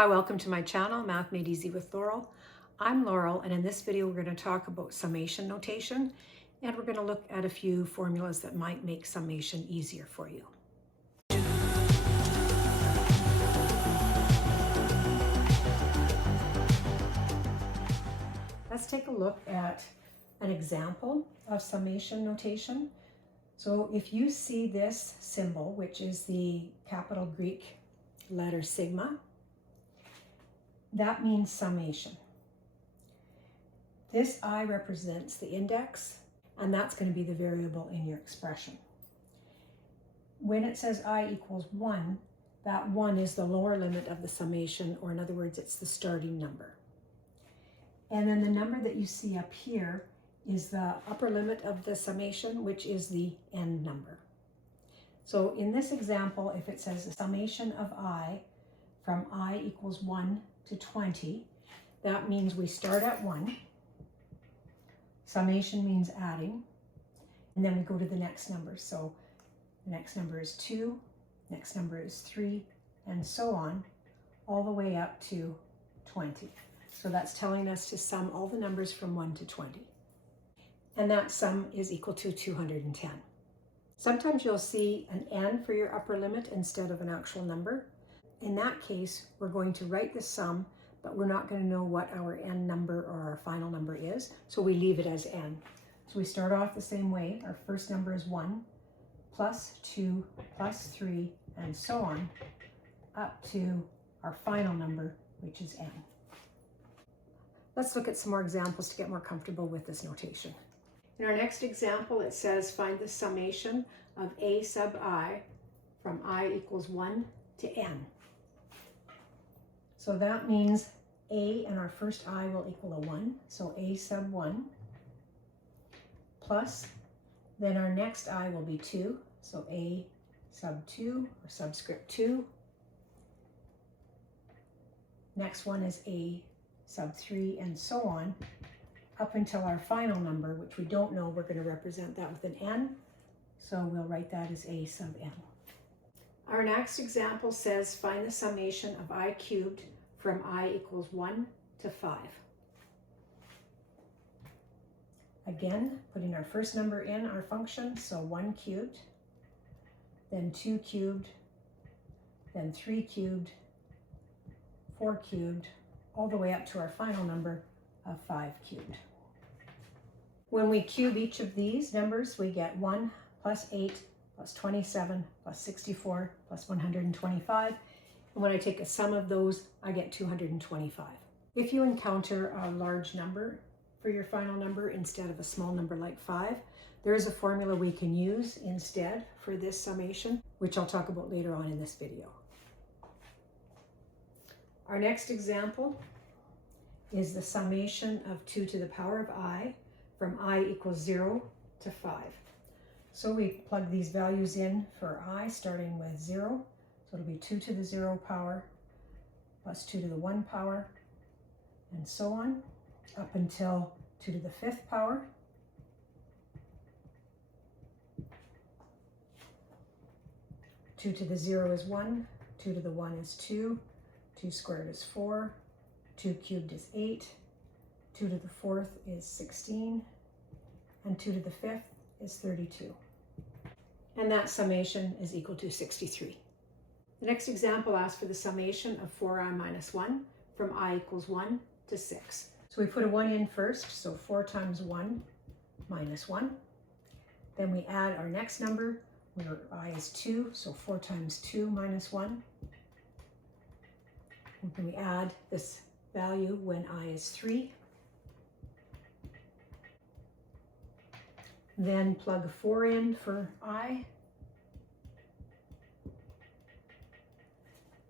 Hi, welcome to my channel, Math Made Easy with Laurel. I'm Laurel, and in this video we're going to talk about summation notation, and we're going to look at a few formulas that might make summation easier for you. Let's take a look at an example of summation notation. So if you see this symbol, which is the capital Greek letter sigma, that means summation. This I represents the index, and that's going to be the variable in your expression. When it says I equals 1, that 1 is the lower limit of the summation, or in other words, it's the starting number. And then the number that you see up here is the upper limit of the summation, which is the end number. So in this example, if it says the summation of I from I equals 1 to 20, that means we start at 1. Summation means adding, and then we go to the next number. So the next number is 2, next number is 3, and so on, all the way up to 20. So that's telling us to sum all the numbers from 1 to 20. And that sum is equal to 210. Sometimes you'll see an n for your upper limit instead of an actual number. In that case, we're going to write the sum, but we're not going to know what our n number or our final number is, so we leave it as n. So we start off the same way. Our first number is 1, plus 2, plus 3, and so on, up to our final number, which is n. Let's look at some more examples to get more comfortable with this notation. In our next example, it says find the summation of a sub I from I equals 1 to n. So that means a and our first I will equal a 1, so a sub 1, plus, then our next I will be 2, so a sub 2 or subscript 2. Next one is a sub 3, and so on, up until our final number, which we don't know. We're going to represent that with an n, so we'll write that as a sub n. Our next example says find the summation of I cubed from I equals 1 to 5. Again, putting our first number in our function, so 1 cubed, then 2 cubed, then 3 cubed, 4 cubed, all the way up to our final number of 5 cubed. When we cube each of these numbers, we get 1 plus 8 plus 27 plus 64 plus 125. And when I take a sum of those, I get 225. If you encounter a large number for your final number instead of a small number like 5, there is a formula we can use instead for this summation, which I'll talk about later on in this video. Our next example is the summation of 2 to the power of I from I equals 0 to 5. So we plug these values in for I, starting with 0. So it'll be 2 to the 0 power plus 2 to the 1 power, and so on, up until 2 to the 5th power. Two to the 0 is 1, 2 to the 1 is 2, 2 squared is 4, 2 cubed is 8, 2 to the 4th is 16, and 2 to the 5th is 32. And that summation is equal to 63. The next example asks for the summation of 4i minus 1 from I equals 1 to 6. So we put a 1 in first, so 4 times 1 minus 1. Then we add our next number, where I is 2, so 4 times 2 minus 1. And then we add this value when I is 3. Then plug a 4 in for I.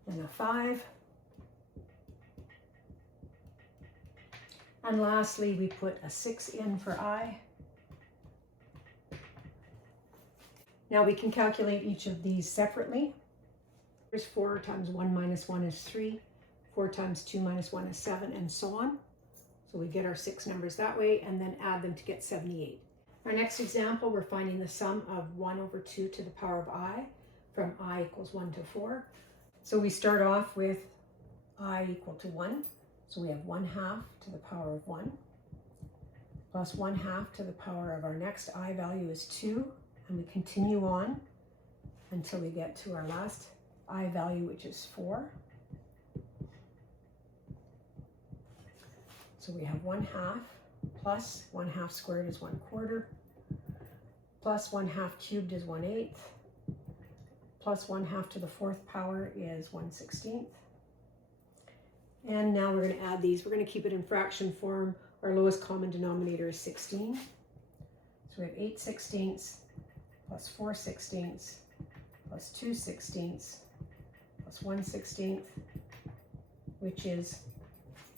And a 5. And lastly, we put a 6 in for I. Now we can calculate each of these separately. Here's 4 times 1 minus 1 is 3. 4 times 2 minus 1 is 7, and so on. So we get our 6 numbers that way, and then add them to get 78. Our next example, we're finding the sum of 1 over 2 to the power of I from I equals 1 to 4. So we start off with I equal to 1. So we have 1/2 to the power of 1 plus 1/2 to the power of our next I value is 2. And we continue on until we get to our last I value, which is 4. So we have 1/2 plus 1/2 squared is 1/4 plus 1/2 cubed is 1/8 plus 1/2 to the 4th power is 1/16. And now we're going to add these. We're going to keep it in fraction form. Our lowest common denominator is 16. So we have 8/16 plus 4/16 plus 2/16 plus 1/16, which is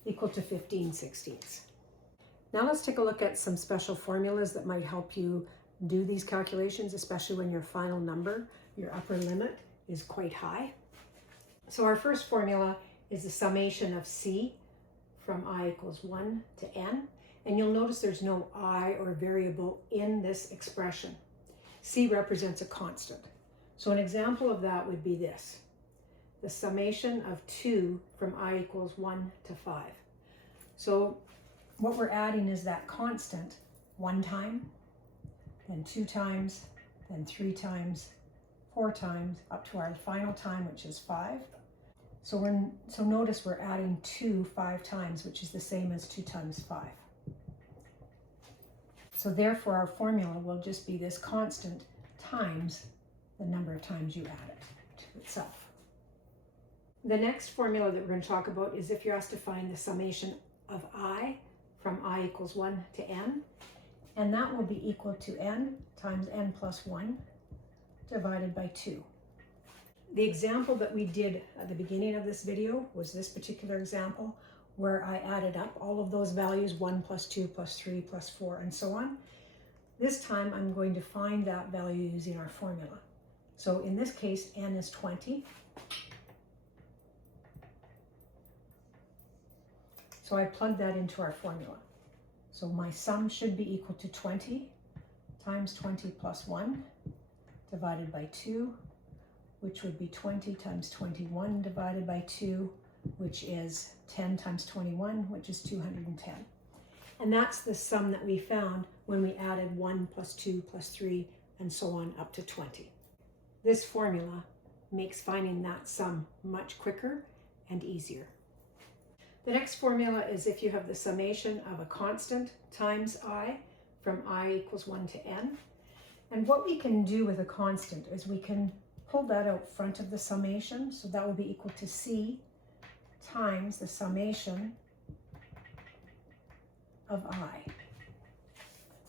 equal to 15/16. Now let's take a look at some special formulas that might help you do these calculations, especially when your final number, your upper limit, is quite high. So our first formula is the summation of C from I equals 1 to n. And you'll notice there's no I or variable in this expression. C represents a constant. So an example of that would be this. The summation of 2 from I equals 1 to 5. So what we're adding is that constant 1 time, then 2 times, then 3 times, 4 times, up to our final time, which is 5. So notice we're adding 2 5 times, which is the same as 2 times 5. So therefore our formula will just be this constant times the number of times you add it to itself. The next formula that we're going to talk about is if you're asked to find the summation of I from I equals 1 to n, and that will be equal to n times n plus 1 divided by 2. The example that we did at the beginning of this video was this particular example where I added up all of those values, 1 plus 2 plus 3 plus 4 and so on. This time I'm going to find that value using our formula. So in this case, n is 20. So I plug that into our formula. So my sum should be equal to 20 times 20 plus 1 divided by 2, which would be 20 times 21 divided by 2, which is 10 times 21, which is 210. And that's the sum that we found when we added 1 plus 2 plus 3 and so on up to 20. This formula makes finding that sum much quicker and easier. The next formula is if you have the summation of a constant times I from I equals 1 to n. And what we can do with a constant is we can pull that out front of the summation, so that will be equal to C times the summation of I.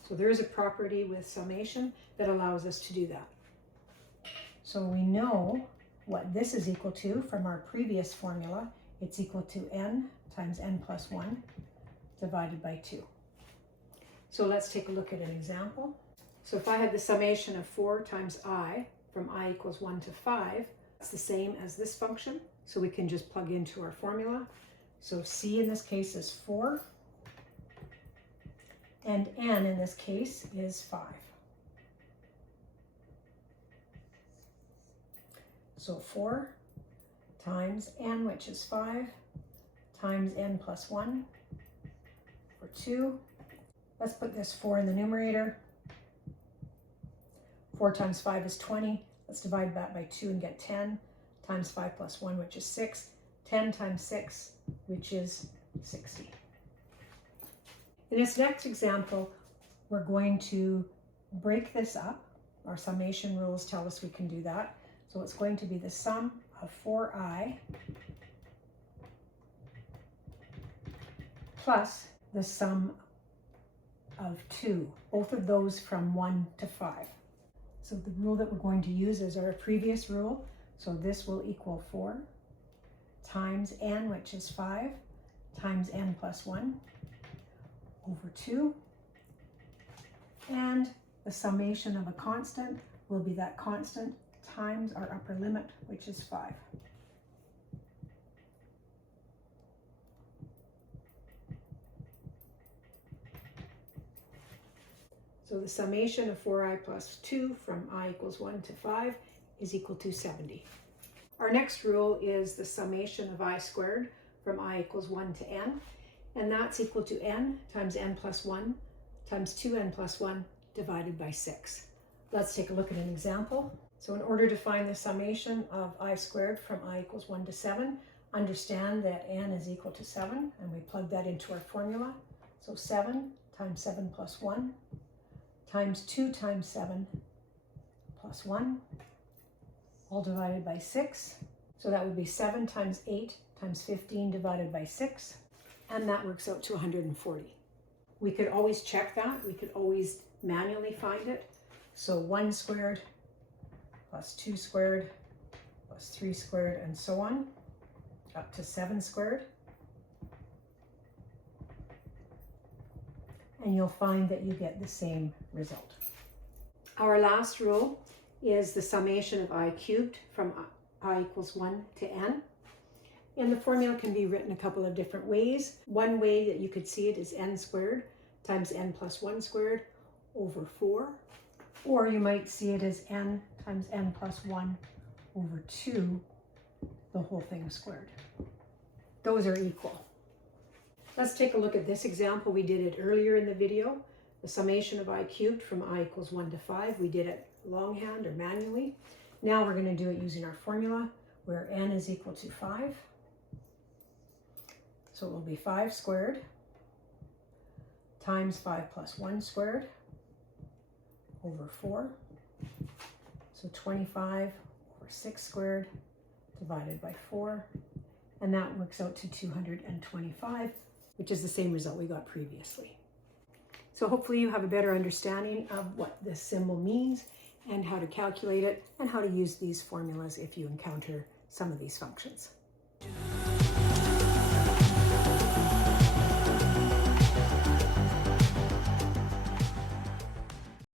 So there is a property with summation that allows us to do that. So we know what this is equal to from our previous formula. It's equal to n times n plus 1 divided by 2. So let's take a look at an example. So if I had the summation of 4 times I from I equals 1 to 5, it's the same as this function. So we can just plug into our formula. So C in this case is 4, and n in this case is 5. So 4 times n, which is 5, times n plus 1 for 2. Let's put this 4 in the numerator. 4 times 5 is 20. Let's divide that by 2 and get 10 times 5 plus 1, which is 6. 10 times 6, which is 60. In this next example, we're going to break this up. Our summation rules tell us we can do that. So it's going to be the sum of 4i plus the sum of 2, both of those from 1 to 5. So the rule that we're going to use is our previous rule. So this will equal 4 times n, which is 5, times n plus 1 over 2. And the summation of a constant will be that constant times our upper limit, which is 5. So the summation of 4i plus 2 from I equals 1 to 5 is equal to 70. Our next rule is the summation of I squared from I equals 1 to n, and that's equal to n times n plus 1 times 2n plus 1 divided by 6. Let's take a look at an example. So in order to find the summation of I squared from I equals 1 to 7, understand that n is equal to 7, and we plug that into our formula. So 7 times 7 plus 1 times 2 times 7 plus 1, all divided by 6. So that would be 7 times 8 times 15 divided by 6, and that works out to 140. We could always check that. We could always manually find it. So 1 squared plus 2 squared plus 3 squared and so on, up to 7 squared. And you'll find that you get the same result. Our last rule is the summation of I cubed from I equals 1 to n. And the formula can be written a couple of different ways. One way that you could see it is n squared times n plus 1 squared over 4. Or you might see it as n times n plus 1 over 2, the whole thing squared. Those are equal. Let's take a look at this example. We did it earlier in the video. The summation of I cubed from I equals 1 to 5. We did it longhand or manually. Now we're going to do it using our formula where n is equal to 5. So it will be 5 squared times 5 plus 1 squared over 4. So 25 over 6 squared divided by 4. And that works out to 225, which is the same result we got previously. So hopefully you have a better understanding of what this symbol means and how to calculate it and how to use these formulas if you encounter some of these functions.